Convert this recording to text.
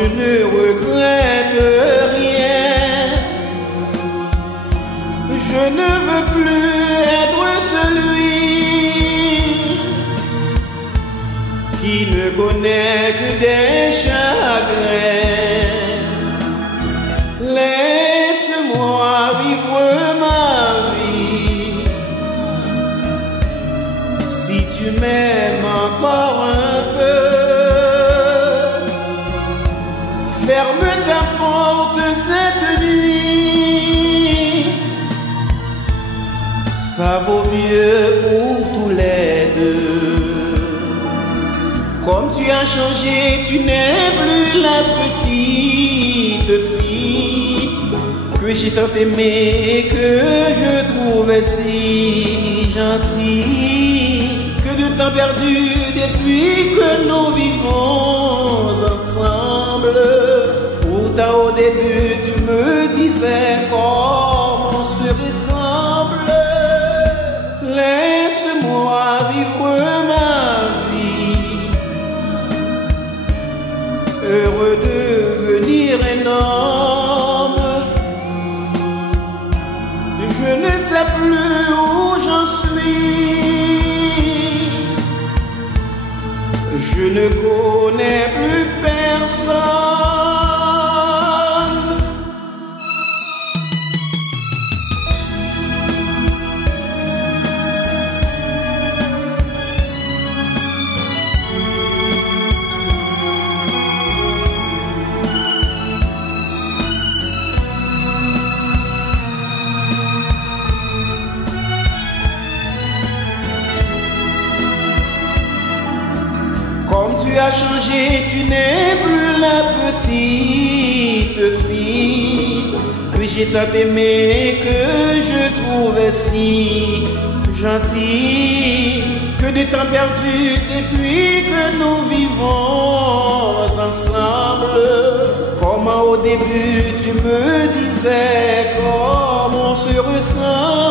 je ne regrette rien. Je ne veux plus être celui qui ne connaît que des chagrins. Laisse-moi vivre ma vie. Si tu m'aimes encore un peu, ferme ta porte cette nuit. Ça vaut mieux pour tous les deux. Comme tu as changé, tu n'es plus la petite fille que j'ai tant aimée et que je trouvais si gentille. Que de temps perdu depuis que nous vivons ensemble. Pourtant au début tu me disais comment on se ressemble. Laisse-moi vivre ma vie, heureux de devenir un homme. Je ne sais plus où j'en suis. Je ne connais plus personne. Comme tu as changé, tu n'es plus la petite fille que j'ai tant aimée, que je trouvais si gentille. Que de temps perdu depuis que nous vivons ensemble. Comment au début tu me disais comment on se ressent.